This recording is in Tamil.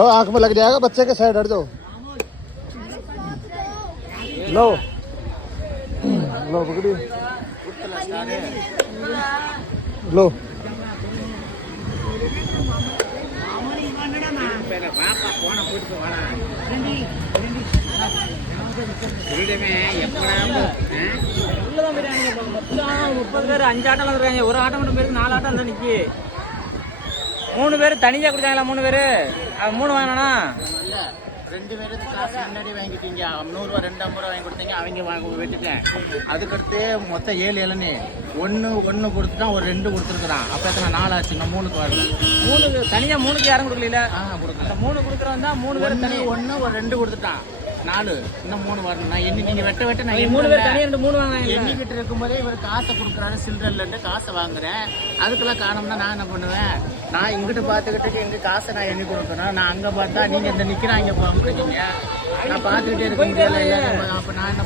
आंख में लग जाएगा, बच्चे के साइड हट जाओ। लो लो पकड़ी लो। முப்பது பேர் 5 ஆட்டம் இருக்காங்க. ஒரு ஆட்டம் மட்டும் பேருக்கு 4 ஆட்டம் நிக்கி. 3 பேர் தனியா குடிச்சாங்களா? 3 பேரு 3 வாங்கினா 2 பேருக்கு காசு முன்னாடி வாங்கிட்டீங்க. 100 ரூபா 250 ரூபா வாங்கி கொடுத்தீங்க, அவங்க வெட்டிட்டேன். அதுக்கடுத்து மொத்தம் 7 இளநீ. ஒன்று கொடுத்துட்டான், ஒரு 2 கொடுத்துருக்குறான். அப்போ எத்தனை 4 ஆச்சு? இன்னும் 3க்கு வரல. 3 தனியா 3க்கு யாரும் கொடுக்கல. கொடுக்கல. 3 கொடுக்குறவன் தான் 3 பேர் தனி. 1 ஒரு 2 கொடுத்துட்டான். 4 இன்னும் 3 வரணும். நான் எண்ணி நீங்க வெட்ட நான் 3 பேர் தனியா 3 வாங்கினாங்க. எண்ணிக்கிட்டு இருக்கும்போதே இவர் காசை கொடுக்குறாரு, சில்லறன்னு காசை வாங்குறேன். அதுக்கெல்லாம் காரணம்னா நான் என்ன பண்ணுவேன்? நான் இங்கிட்டு பார்த்துக்கிட்டு எங்க காசை நான் எண்ணி கொடுக்கணும். நான் அங்க பார்த்தா நீங்க இந்த நிக்கிறாங்க போகிறீங்க. நான் பார்த்துக்கிட்டே இருக்க முடியல. அப்ப நான் என்ன